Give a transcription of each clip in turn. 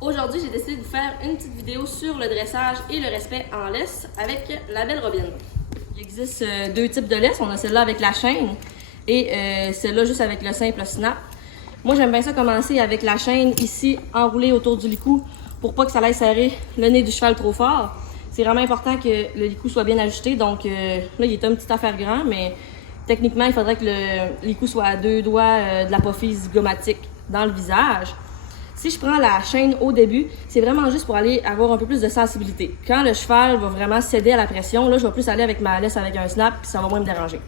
Aujourd'hui, j'ai décidé de vous faire une petite vidéo sur le dressage et le respect en laisse avec la belle Robin. Il existe deux types de laisse. On a celle-là avec la chaîne et celle-là juste avec le simple snap. Moi, j'aime bien ça commencer avec la chaîne ici enroulée autour du licou pour pas que ça aille serrer le nez du cheval trop fort. C'est vraiment important que le licou soit bien ajusté. Donc là, il est un petit affaire grand, mais techniquement, il faudrait que le licou soit à 2 doigts de l'apophyse zygomatique dans le visage. Si je prends la chaîne au début, c'est vraiment juste pour aller avoir un peu plus de sensibilité. Quand le cheval va vraiment céder à la pression, là, je vais plus aller avec ma laisse avec un snap, puis ça va moins me déranger.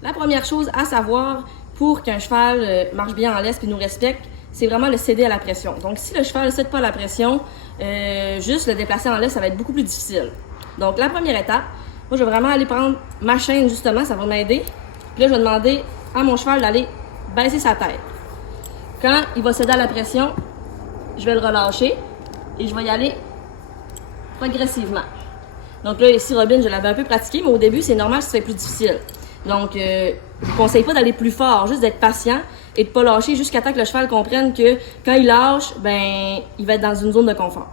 La première chose à savoir pour qu'un cheval marche bien en laisse et nous respecte, c'est vraiment le céder à la pression. Donc, si le cheval ne cède pas à la pression, juste le déplacer en laisse, ça va être beaucoup plus difficile. Donc, la première étape, moi, je vais vraiment aller prendre ma chaîne, justement, ça va m'aider. Puis là, je vais demander à mon cheval d'aller baisser sa tête. Quand il va céder à la pression, je vais le relâcher et je vais y aller progressivement. Donc là, ici, Robin, je l'avais un peu pratiqué, mais au début, c'est normal que ce soit plus difficile. Donc, je ne conseille pas d'aller plus fort, juste d'être patient et de ne pas lâcher jusqu'à temps que le cheval comprenne que quand il lâche, ben, il va être dans une zone de confort.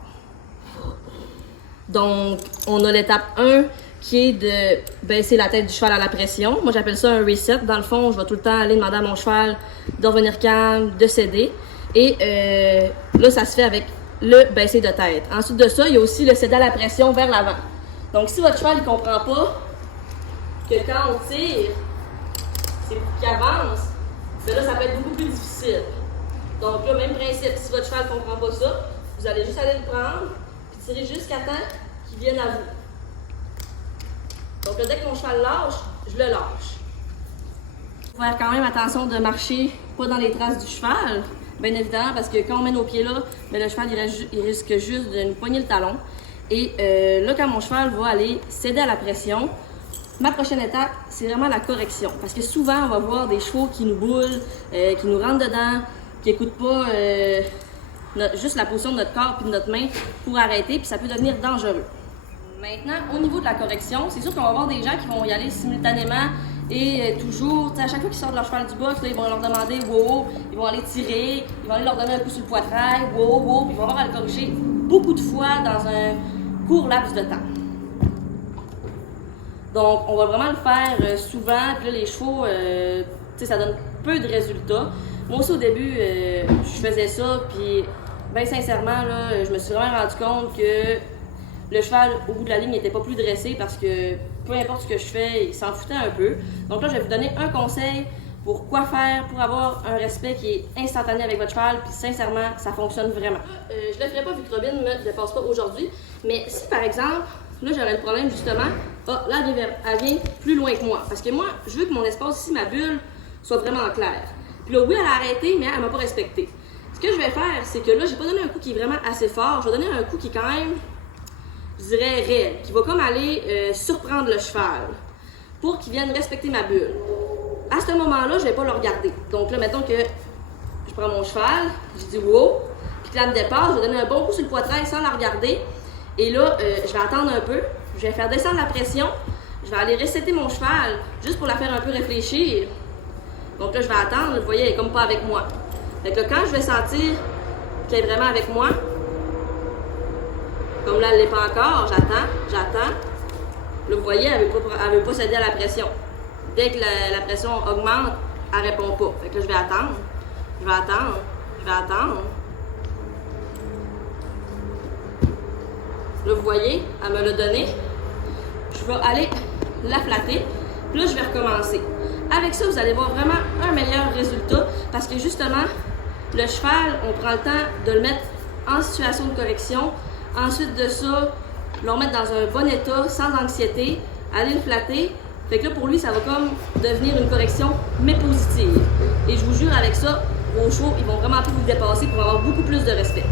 Donc, on a l'étape 1 qui est de baisser la tête du cheval à la pression. Moi, j'appelle ça un reset. Dans le fond, je vais tout le temps aller demander à mon cheval de revenir calme, de céder. Et là, ça se fait avec le baisser de tête. Ensuite de ça, il y a aussi le céder à la pression vers l'avant. Donc, si votre cheval ne comprend pas que quand on tire, c'est pour qu'il avance, mais là, ça peut être beaucoup plus difficile. Donc là, même principe, si votre cheval ne comprend pas ça, vous allez juste aller le prendre et tirer jusqu'à temps qu'il vienne à vous. Donc là, dès que mon cheval lâche, je le lâche. Il faut faire quand même attention de marcher pas dans les traces du cheval, bien évidemment, parce que quand on met nos pieds là, bien, le cheval il risque juste de nous poigner le talon. Et là, quand mon cheval va aller céder à la pression, ma prochaine étape, c'est vraiment la correction. Parce que souvent, on va voir des chevaux qui nous boulent, qui nous rentrent dedans, qui n'écoutent pas juste la position de notre corps et de notre main pour arrêter, puis ça peut devenir dangereux. Maintenant, au niveau de la correction, c'est sûr qu'on va avoir des gens qui vont y aller simultanément et toujours, à chaque fois qu'ils sortent leur cheval du box, là, ils vont leur demander « wow », ils vont aller tirer, ils vont aller leur donner un coup sur le poitrail, « wow, wow », puis ils vont avoir à le corriger beaucoup de fois dans un court laps de temps. Donc, on va vraiment le faire souvent, puis là, les chevaux, ça donne peu de résultats. Moi aussi, au début, je faisais ça, puis bien sincèrement, là, je me suis vraiment rendu compte que le cheval, au bout de la ligne, n'était pas plus dressé parce que peu importe ce que je fais, il s'en foutait un peu. Donc là, je vais vous donner un conseil pour quoi faire, pour avoir un respect qui est instantané avec votre cheval, puis sincèrement, ça fonctionne vraiment. Je le ferai pas vu que Robin ne me dépasse pas aujourd'hui, mais si par exemple, là, j'aurais le problème justement, là, elle vient plus loin que moi. Parce que moi, je veux que mon espace ici, ma bulle, soit vraiment claire. Puis là, oui, elle a arrêté, mais elle m'a pas respecté. Ce que je vais faire, c'est que là, j'ai pas donné un coup qui est vraiment assez fort. Je vais donner un coup qui est quand même, je dirais, réel. Qui va comme aller surprendre le cheval pour qu'il vienne respecter ma bulle. À ce moment-là, je vais pas le regarder. Donc là, mettons que je prends mon cheval, je dis wow, puis que là, elle me dépasse, je vais donner un bon coup sur le poitrail sans la regarder. Et là, je vais attendre un peu, je vais faire descendre la pression, je vais aller resetter mon cheval, juste pour la faire un peu réfléchir. Donc là, je vais attendre, vous voyez, elle est comme pas avec moi. Fait que là, quand je vais sentir qu'elle est vraiment avec moi, comme là, elle l'est pas encore, j'attends. Là, vous voyez, elle veut pas céder à la pression. Dès que la pression augmente, elle répond pas. Fait que là, je vais attendre. Là, vous voyez, elle me l'a donné. Je vais aller la flatter. Puis là, je vais recommencer. Avec ça, vous allez voir vraiment un meilleur résultat parce que justement, le cheval, on prend le temps de le mettre en situation de correction. Ensuite de ça, le remettre dans un bon état, sans anxiété, aller le flatter. Fait que là, pour lui, ça va comme devenir une correction, mais positive. Et je vous jure, avec ça, vos chevaux, ils vont vraiment plus vous dépasser pour avoir beaucoup plus de respect.